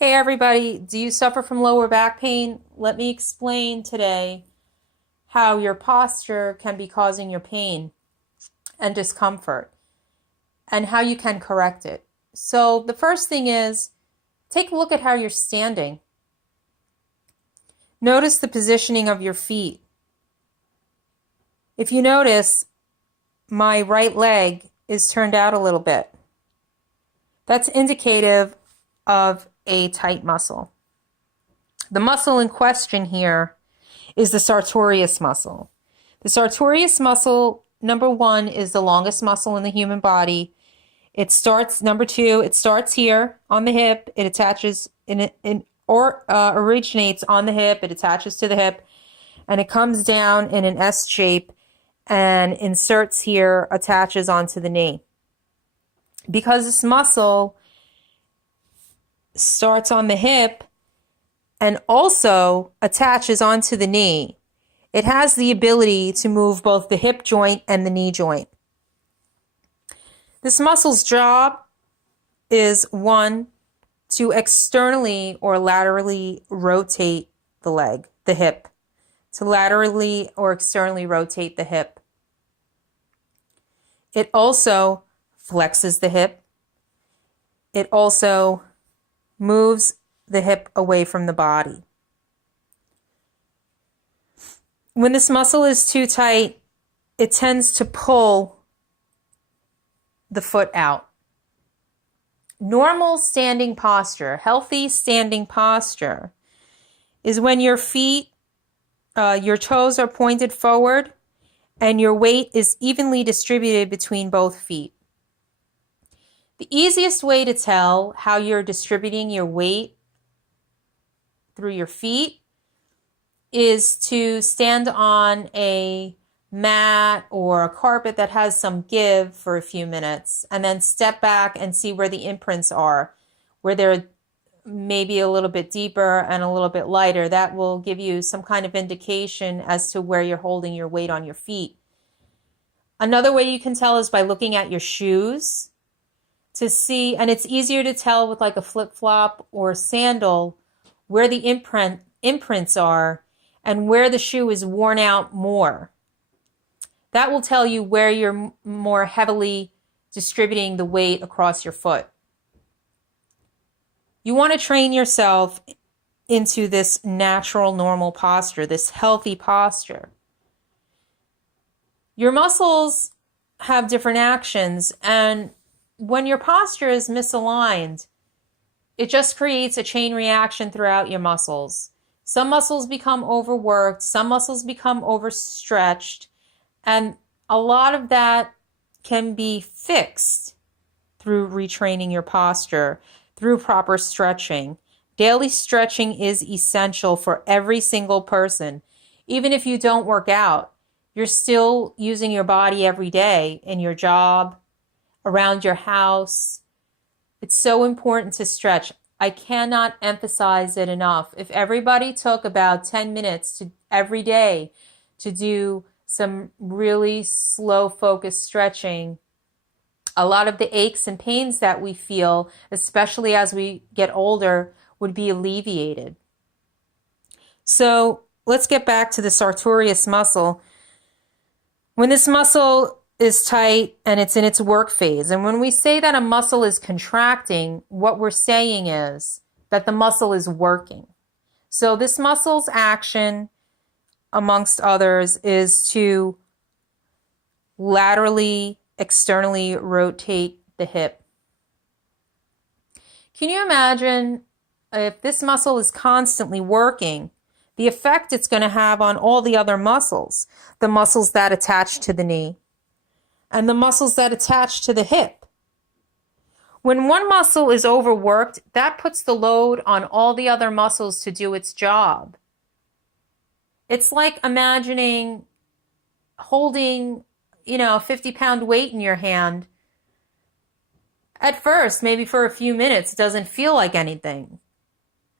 Hey everybody, do you suffer from lower back pain? Let me explain today how your posture can be causing your pain and discomfort and how you can correct it. So the first thing is take a look at how you're standing. Notice the positioning of your feet. If you notice, my right leg is turned out a little bit. That's indicative of a tight muscle. The muscle in question here is the sartorius muscle. The sartorius muscle, number one, is the longest muscle in the human body. Number two, it starts here on the hip. It attaches originates on the hip. It attaches to the hip, and it comes down in an S shape and inserts here, attaches onto the knee. Because this muscle starts on the hip and also attaches onto the knee, it has the ability to move both the hip joint and the knee joint. This muscle's job is, one, to externally or laterally rotate the hip, to laterally or externally rotate the hip. It also flexes the hip. It also moves the hip away from the body. When this muscle is too tight, it tends to pull the foot out. Normal standing posture, healthy standing posture, is when your feet, your toes are pointed forward and your weight is evenly distributed between both feet. The easiest way to tell how you're distributing your weight through your feet is to stand on a mat or a carpet that has some give for a few minutes and then step back and see where the imprints are, where they're maybe a little bit deeper and a little bit lighter. That will give you some kind of indication as to where you're holding your weight on your feet. Another way you can tell is by looking at your shoes to see, and it's easier to tell with like a flip-flop or a sandal, where the imprints are and where the shoe is worn out more. That will tell you where you're more heavily distributing the weight across your foot. You want to train yourself into this natural, normal posture, this healthy posture. Your muscles have different actions, and when your posture is misaligned, it just creates a chain reaction throughout your muscles. Some muscles become overworked, some muscles become overstretched, and a lot of that can be fixed through retraining your posture, through proper stretching. Daily stretching is essential for every single person. Even if you don't work out, you're still using your body every day in your job, around your house. It's so important to stretch. I cannot emphasize it enough. If everybody took about 10 minutes every day to do some really slow focused stretching, a lot of the aches and pains that we feel, especially as we get older, would be alleviated. So let's get back to the sartorius muscle. When this muscle is tight and it's in its work phase, and when we say that a muscle is contracting, what we're saying is that the muscle is working. So this muscle's action, amongst others, is to laterally, externally rotate the hip. Can you imagine if this muscle is constantly working, the effect it's going to have on all the other muscles, the muscles that attach to the knee and the muscles that attach to the hip? When one muscle is overworked, that puts the load on all the other muscles to do its job. It's like imagining holding, a 50-pound weight in your hand. At first, maybe for a few minutes, it doesn't feel like anything.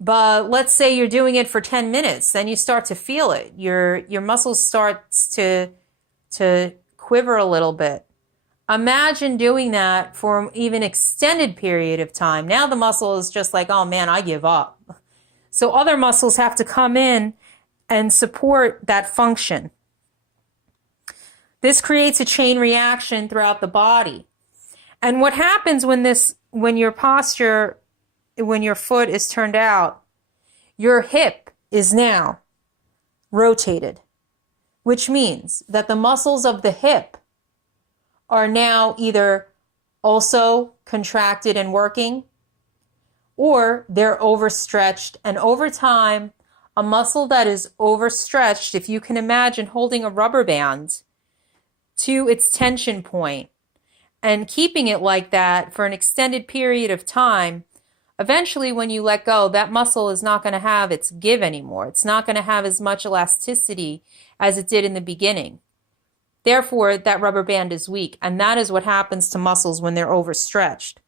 But let's say you're doing it for 10 minutes, then you start to feel it. Your muscles starts to quiver a little bit. Imagine doing that for an even extended period of time. Now the muscle is just like, oh man, I give up. So other muscles have to come in and support that function. This creates a chain reaction throughout the body. And what happens when your posture, when your foot is turned out, your hip is now rotated, which means that the muscles of the hip are now either also contracted and working, or they're overstretched. And over time, a muscle that is overstretched, if you can imagine holding a rubber band to its tension point and keeping it like that for an extended period of time, eventually when you let go, that muscle is not going to have its give anymore. It's not going to have as much elasticity as it did in the beginning. Therefore, that rubber band is weak, and that is what happens to muscles when they're overstretched.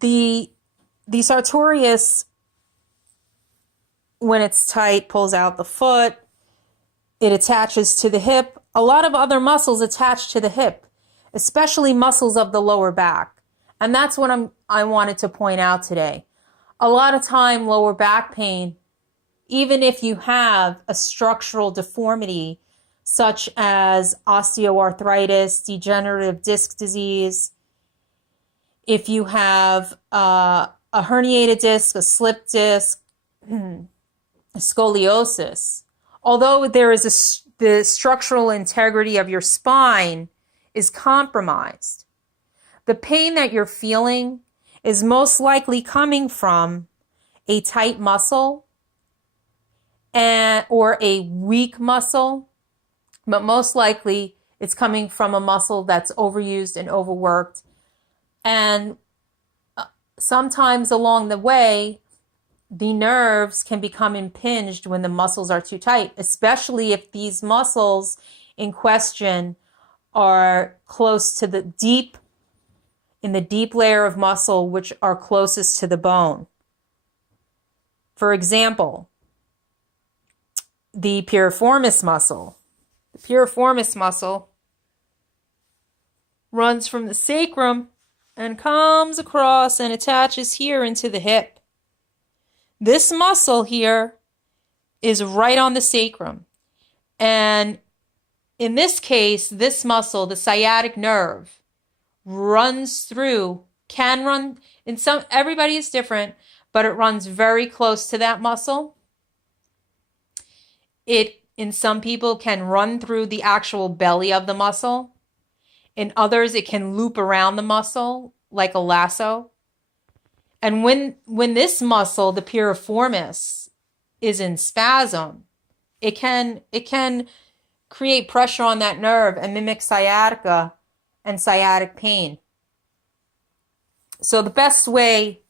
The sartorius, when it's tight, pulls out the foot. It attaches to the hip. A lot of other muscles attach to the hip, especially muscles of the lower back. And that's what I wanted to point out today. A lot of time, lower back pain, even if you have a structural deformity such as osteoarthritis, degenerative disc disease, if you have a herniated disc, a slipped disc, scoliosis, although there is the structural integrity of your spine is compromised, the pain that you're feeling is most likely coming from a tight muscle or a weak muscle, but most likely it's coming from a muscle that's overused and overworked. And sometimes along the way, the nerves can become impinged when the muscles are too tight, especially if these muscles in question are close to in the deep layer of muscle which are closest to the bone. For example, the piriformis muscle. The piriformis muscle runs from the sacrum and comes across and attaches here into the hip. This muscle here is right on the sacrum. And in this case, this muscle, the sciatic nerve, can run, everybody is different, but it runs very close to that muscle. It, in some people, can run through the actual belly of the muscle. In others, it can loop around the muscle like a lasso. And when this muscle, the piriformis, is in spasm, it can create pressure on that nerve and mimic sciatica and sciatic pain. So the best way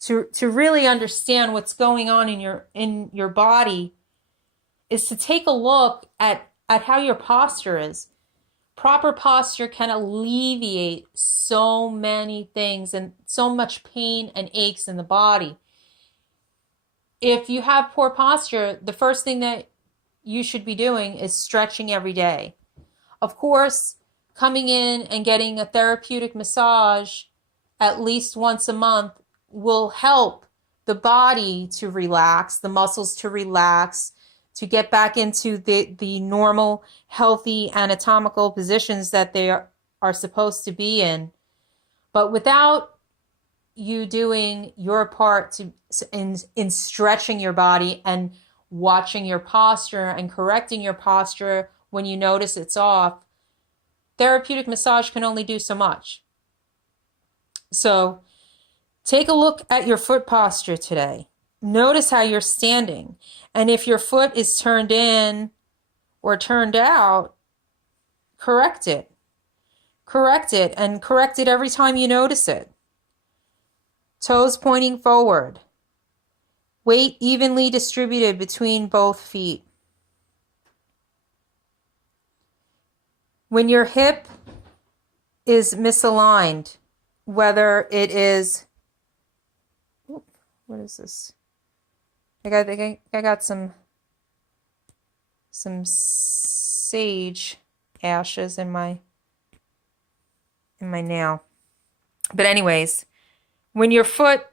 to really understand what's going on in your body is to take a look at how your posture is. Proper posture can alleviate so many things and so much pain and aches in the body. If you have poor posture, the first thing that you should be doing is stretching every day. Of course, coming in and getting a therapeutic massage at least once a month will help the body to relax, the muscles to relax, to get back into the normal, healthy anatomical positions that they are supposed to be in. But without you doing your part in stretching your body and watching your posture and correcting your posture when you notice it's off, therapeutic massage can only do so much. So take a look at your foot posture today. Notice how you're standing. And if your foot is turned in or turned out, correct it. Correct it, and correct it every time you notice it. Toes pointing forward. Weight evenly distributed between both feet. When your hip is misaligned, whether it is, what is this? I got some sage ashes in my nail. But anyways, when your foot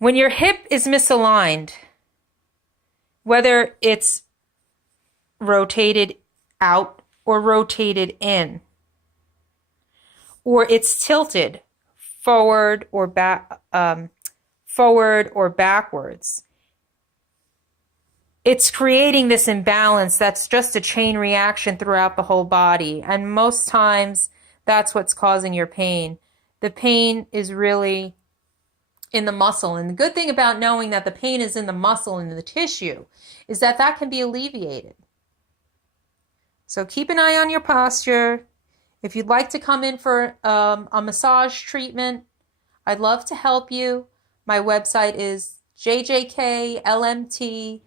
when your hip is misaligned, whether it's rotated out or rotated in, or it's tilted forward or backwards, it's creating this imbalance that's just a chain reaction throughout the whole body. And most times that's what's causing your pain. The pain is really in the muscle. And the good thing about knowing that the pain is in the muscle and the tissue is that that can be alleviated. So keep an eye on your posture. If you'd like to come in for a massage treatment, I'd love to help you. My website is jjklmt.com,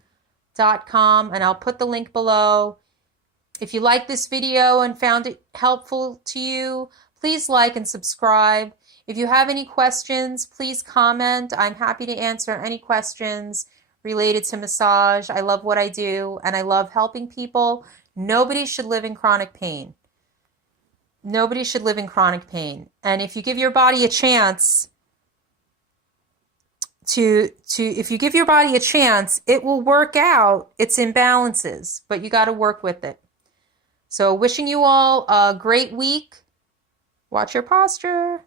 and I'll put the link below. If you like this video and found it helpful to you, please like and subscribe. If you have any questions, please comment. I'm happy to answer any questions related to massage. I love what I do, and I love helping people. Nobody should live in chronic pain. Nobody should live in chronic pain. And if you give your body a chance if you give your body a chance, it will work out its imbalances, but you got to work with it. So wishing you all a great week. Watch your posture.